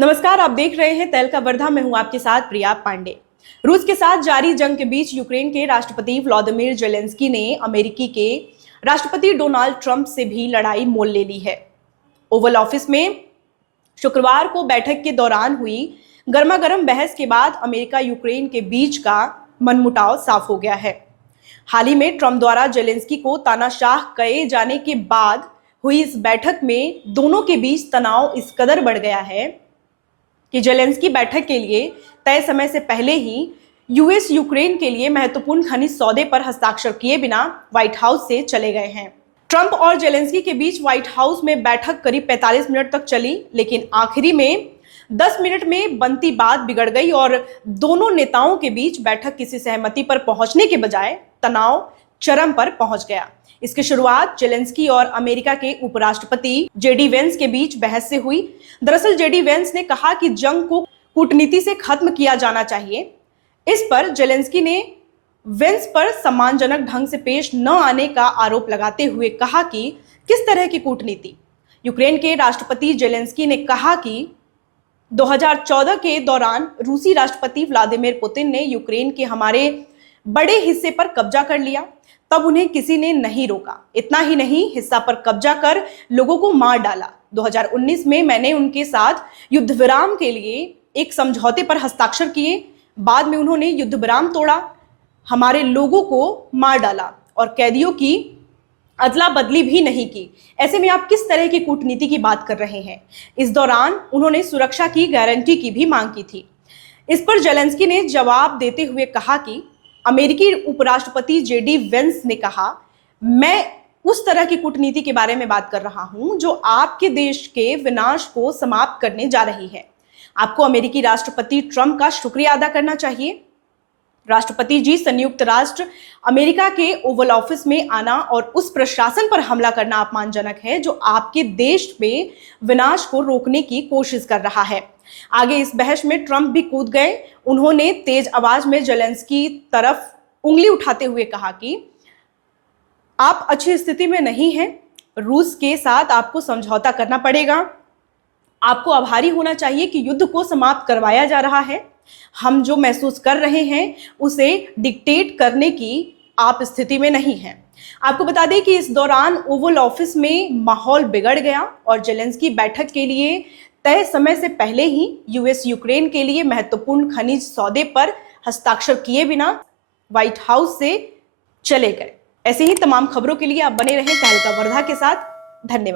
नमस्कार, आप देख रहे हैं तहलका वर्धा में हूं आपके साथ प्रिया पांडे। रूस के साथ जारी जंग के बीच यूक्रेन के राष्ट्रपति व्लादिमीर जेलेंस्की ने अमेरिकी के राष्ट्रपति डोनाल्ड ट्रंप से भी लड़ाई मोल ले ली है। ओवल ऑफिस में शुक्रवार को बैठक के दौरान हुई गर्मागर्म बहस के बाद अमेरिका यूक्रेन के बीच का मनमुटाव साफ हो गया है। हाल ही में ट्रंप द्वारा जेलेंस्की को तानाशाह कहे जाने के बाद हुई इस बैठक में दोनों के बीच तनाव इस कदर बढ़ गया है कि जेलेंस्की बैठक के लिए तय समय से पहले ही यूएस यूक्रेन के लिए महत्वपूर्ण खनिज सौदे पर हस्ताक्षर किए बिना व्हाइट हाउस से चले गए हैं। ट्रंप और जेलेंस्की के बीच व्हाइट हाउस में बैठक करीब 45 मिनट तक चली, लेकिन आखिरी में 10 मिनट में बनती बात बिगड़ गई और दोनों नेताओं के बीच बैठक किसी सहमति पर पहुंचने के बजाय तनाव चरम पर पहुंच गया। इसकी शुरुआत जेलेंस्की और अमेरिका के उपराष्ट्रपति जेडी वेंस के बीच बहस से हुई। दरअसल जेडी वेंस ने कहा कि जंग को कूटनीति से खत्म किया जाना चाहिए। इस पर जेलेंस्की ने वेंस पर सम्मानजनक ढंग से पेश न आने का आरोप लगाते हुए कहा कि किस तरह की कूटनीति। यूक्रेन के राष्ट्रपति जेलेंस्की ने कहा कि 2014 के दौरान रूसी राष्ट्रपति व्लादिमीर पुतिन ने यूक्रेन के हमारे बड़े हिस्से पर कब्जा कर लिया, तब उन्हें किसी ने नहीं रोका। इतना ही नहीं, हिस्सा पर कब्जा कर लोगों को मार डाला। 2019 में मैंने उनके साथ युद्ध विराम के लिए एक समझौते पर हस्ताक्षर किए। बाद में उन्होंने युद्ध विराम तोड़ा, हमारे लोगों को मार डाला और कैदियों की अदला बदली भी नहीं की। ऐसे में आप किस तरह की कूटनीति की बात कर रहे हैं? इस दौरान उन्होंने सुरक्षा की गारंटी की भी मांग की थी। इस पर जेलेंस्की ने जवाब देते हुए कहा कि अमेरिकी उपराष्ट्रपति जेडी वेंस ने कहा, मैं उस तरह की कूटनीति के बारे में बात कर रहा हूं जो आपके देश के विनाश को समाप्त करने जा रही है। आपको अमेरिकी राष्ट्रपति ट्रंप का शुक्रिया अदा करना चाहिए। राष्ट्रपति जी, संयुक्त राष्ट्र अमेरिका के ओवल ऑफिस में आना और उस प्रशासन पर हमला करना अपमानजनक है जो आपके देश में विनाश को रोकने की कोशिश कर रहा है। आगे इस बहस में ट्रंप भी कूद गए। उन्होंने तेज आवाज में जेलेंस्की तरफ उंगली उठाते हुए कहा कि आप अच्छी स्थिति में नहीं हैं, रूस के साथ आपको समझौता करना पड़ेगा। आपको आभारी होना चाहिए कि युद्ध को समाप्त करवाया जा रहा है। हम जो महसूस कर रहे हैं उसे डिक्टेट करने की आप स्थिति में नहीं हैं। आपको बता दें कि इस दौरान ओवल ऑफिस में माहौल बिगड़ गया और जेलेंस्की बैठक के लिए तय समय से पहले ही यूएस यूक्रेन के लिए महत्वपूर्ण खनिज सौदे पर हस्ताक्षर किए बिना व्हाइट हाउस से चले गए। ऐसे ही तमाम खबरों के लिए आप बने रहें तहलका वर्धा के साथ। धन्यवाद।